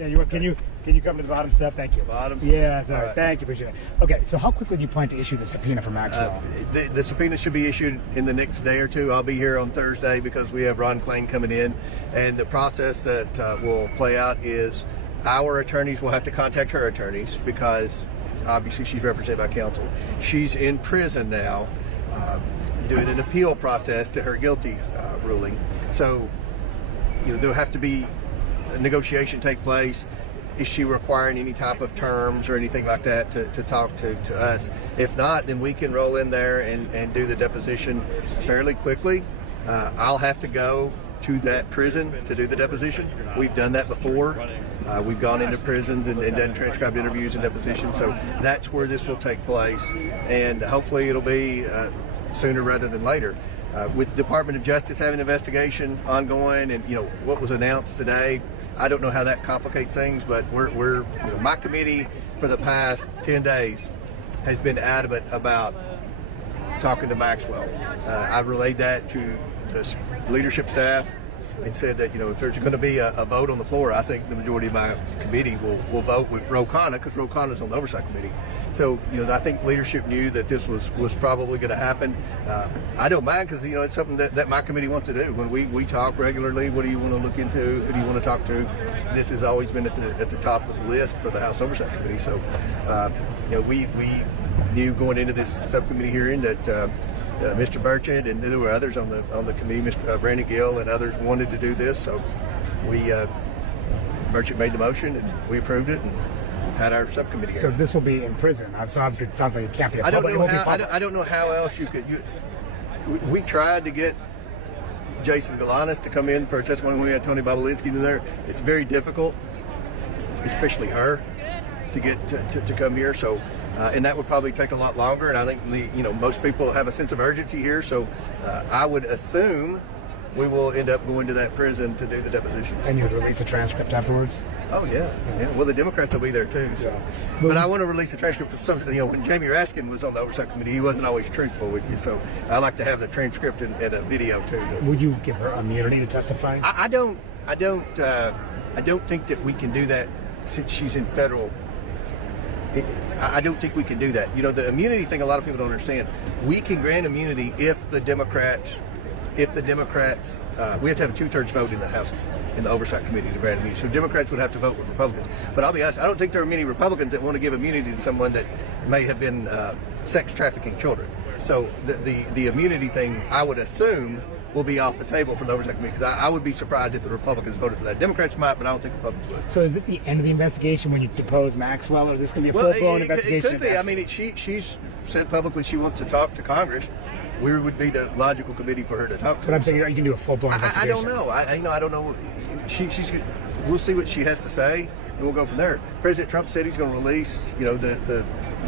Yeah, can you come to the bottom step? Thank you. Bottom step. Yeah, that's all all right. Thank you, appreciate it. Okay, so how quickly do you plan to issue the subpoena for Maxwell? The subpoena should be issued in the next day or two. I'll be here on Thursday because we have Ron Klain coming in, and the process that will play out is our attorneys will have to contact her attorneys because obviously she's represented by counsel. She's in prison now, doing an appeal process to her guilty ruling. So, there'll have to be a negotiation take place. Is she requiring any type of terms or anything like that to talk to us? If not, then we can roll in there and do the deposition fairly quickly. I'll have to go to that prison to do the deposition. We've done that before. We've gone into prisons and done transcribed interviews and depositions. So that's where this will take place. And hopefully it'll be sooner rather than later. With Department of Justice having an investigation ongoing and what was announced today, I don't know how that complicates things, but we're my committee for the past 10 days has been adamant about talking to Maxwell. I've relayed that to the leadership staff and said that if there's going to be a vote on the floor, I think the majority of my committee will vote with Ro Khanna because Ro Khanna's on the oversight committee. So I think leadership knew that this was probably going to happen. I don't mind because it's something that my committee wants to do. When we talk regularly, what do you want to look into? Who do you want to talk to? This has always been at the top of the list for the House Oversight Committee. So we knew going into this subcommittee hearing that. Mr. Burchett and there were others on the committee, Mr. Brandon Gill and others wanted to do this, so Burchett made the motion and we approved it and had our subcommittee. So this will be in prison. So obviously it sounds like it can't be. I don't know how else you could. We tried to get Jason Galanis to come in for a testimony when we had Tony Bobulinski in there. It's very difficult, especially her, to get to come here. So. And that would probably take a lot longer, and I think most people have a sense of urgency here, so I would assume we will end up going to that prison to do the deposition. And you would release a transcript afterwards? Oh yeah. Well, the Democrats will be there too. So. Yeah. But I want to release a transcript of something. When Jamie Raskin was on the oversight committee, he wasn't always truthful with you, so I like to have the transcript and a video too. Would you give her immunity to testify? I don't think that we can do that since she's in federal. I don't think we can do that. The immunity thing, a lot of people don't understand. We can grant immunity if the Democrats, we have to have a 2/3 vote in the House, in the Oversight Committee to grant immunity. So Democrats would have to vote with Republicans. But I'll be honest, I don't think there are many Republicans that want to give immunity to someone that may have been sex trafficking children. So the immunity thing, I would assume, will be off the table for the Oversight Committee because I would be surprised if the Republicans voted for that. Democrats might, but I don't think Republicans would. So is this the end of the investigation when you depose Maxwell, or is this going to be a full-blown investigation? It could be. I mean, she's said publicly she wants to talk to Congress. We would be the logical committee for her to talk to. But I'm saying you can do a full-blown investigation. I don't know. I don't know. We'll see what she has to say, and we'll go from there. President Trump said he's going to release,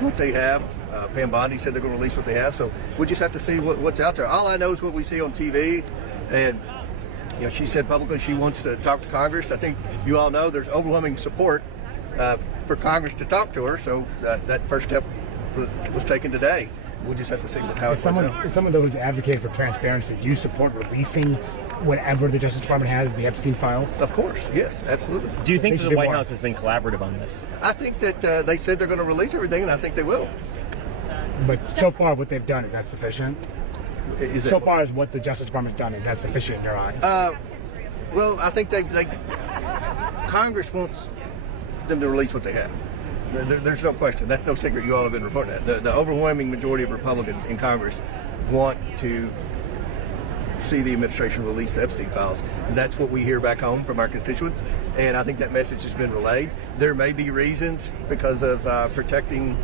what they have. Pam Bondi said they're going to release what they have, so we just have to see what's out there. All I know is what we see on TV, and she said publicly she wants to talk to Congress. I think you all know there's overwhelming support for Congress to talk to her, so that first step was taken today. We'll just have to see how it plays out. As someone who's advocated for transparency, do you support releasing whatever the Justice Department has, the Epstein files? Of course, yes, absolutely. Do you think that the White House has been collaborative on this? I think that they said they're going to release everything, and I think they will. But so far, what they've done, is that sufficient? So far as what the Justice Department's done, is that sufficient in your eyes? Well, I think Congress wants them to release what they have. There's no question. That's no secret. You all have been reporting that. The overwhelming majority of Republicans in Congress want to see the administration release the Epstein files. That's what we hear back home from our constituents, and I think that message has been relayed. There may be reasons because of protecting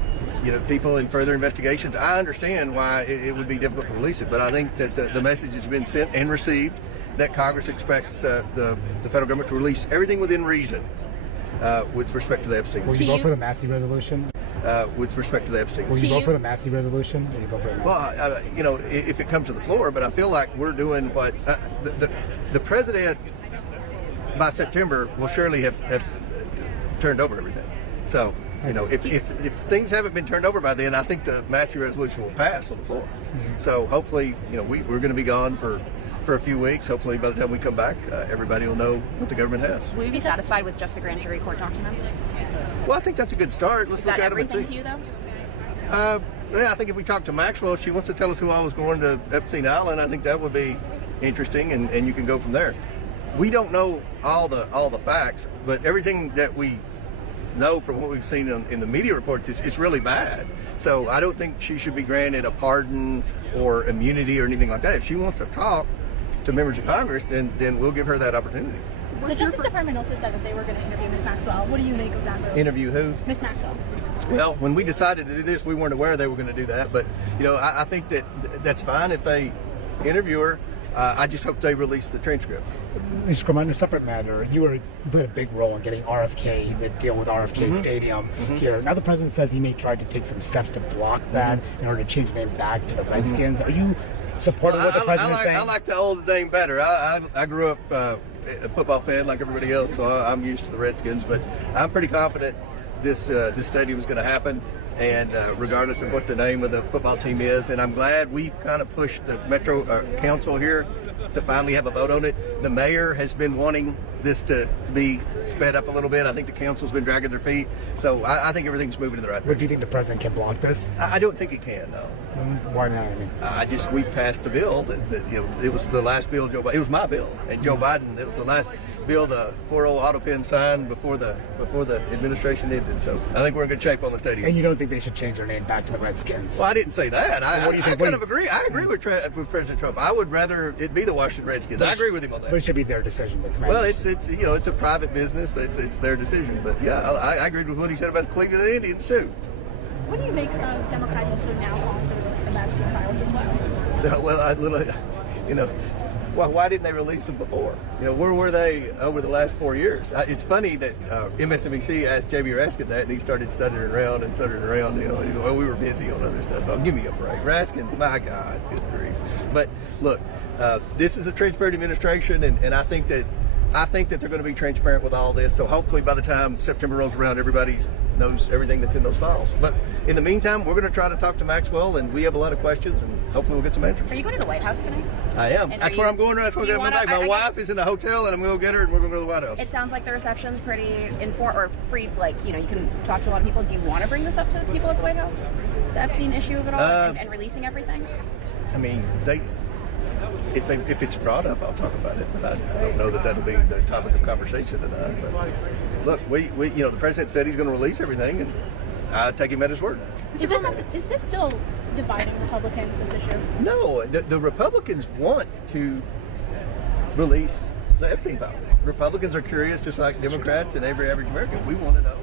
people in further investigations. I understand why it would be difficult to release it, but I think that the message has been sent and received that Congress expects the federal government to release everything within reason with respect to the Epstein. Will you vote for the Massey resolution? With respect to the Epstein. Will you vote for the Massey resolution? Will you vote for it? Well, if it comes to the floor, but I feel like we're doing what the president by September will surely have turned over everything. So, if things haven't been turned over by then, I think the Massey resolution will pass on the floor. Mm-hmm. So hopefully, we're going to be gone for for a few weeks. Hopefully by the time we come back, everybody will know what the government has. Will you be satisfied with just the grand jury court documents? Well, I think that's a good start. Let's Is look that at them and see. everything to you, though? Yeah, I think if we talk to Maxwell, if she wants to tell us who I was going to Epstein Island, I think that would be interesting, and you can go from there. We don't know all the facts, but everything that we know from what we've seen in the media reports, it's really bad. So I don't think she should be granted a pardon or immunity or anything like that. If she wants to talk to members of Congress, then we'll give her that opportunity. The Justice Department also said that they were going to interview Ms. Maxwell. What do you make of that move? Interview who? Ms. Maxwell. Well, when we decided to do this, we weren't aware they were going to do that. But, I think that's fine if they interview her. I just hope they release the transcript. Mr. Crump, on a separate matter, you played a big role in getting RFK, the deal with RFK Stadium here. Now the president says he may try to take some steps to block that in order to change the name back to the Redskins. Are you supportive of what the president's saying? I like the old name better. I grew up a football fan like everybody else, so I'm used to the Redskins. But I'm pretty confident this stadium is going to happen, and regardless of what the name of the football team is. And I'm glad we've kind of pushed the Metro Council here to finally have a vote on it. The mayor has been wanting this to be sped up a little bit. I think the council's been dragging their feet. So I think everything's moving in the right direction. But do you think the president can block this? I don't think he can, no. Why not? I mean, We've passed a bill that it was the last bill Joe Biden. It was my bill, and Joe Biden. It was the last bill the poor old auto pen signed before the administration ended. So I think we're in good shape on the stadium. And you don't think they should change their name back to the Redskins? Well, I didn't say that. What do you think? I kind of agree. I agree with President Trump. I would rather it be the Washington Redskins. I agree with him on that. But it should be their decision. The Well, it's a private business. It's their decision. But yeah, I agreed with what he said about the Cleveland Indians too. What do you make of Democrats also now calling for the release of Epstein files as well? Well, why didn't they release them before? Where were they over the last 4 years? It's funny that MSNBC asked J.B. Raskin that, and he started stuttering around. Well, we were busy on other stuff. Oh, give me a break. Raskin, my God, good grief. But look, this is a transparent administration, and I think that they're going to be transparent with all this. So hopefully by the time September rolls around, everybody knows everything that's in those files. But in the meantime, we're going to try to talk to Maxwell, and we have a lot of questions, and hopefully we'll get some answers. Are you going to the White House tonight? I am. And that's where I'm going. That's where I'm going back. My wife is in a hotel, and I'm going to get her, and we're going to go to the White House. It sounds like the reception's pretty free. You can talk to a lot of people. Do you want to bring this up to the people at the White House? The Epstein issue of it all and releasing everything? I mean, if it's brought up, I'll talk about it. But I don't know that that'll be the topic of conversation tonight. But look, the president said he's going to release everything, and I take him at his word. Is this still dividing Republicans, this issue? No, the Republicans want to release the Epstein files. Republicans are curious, just like Democrats and every average American. We want to know.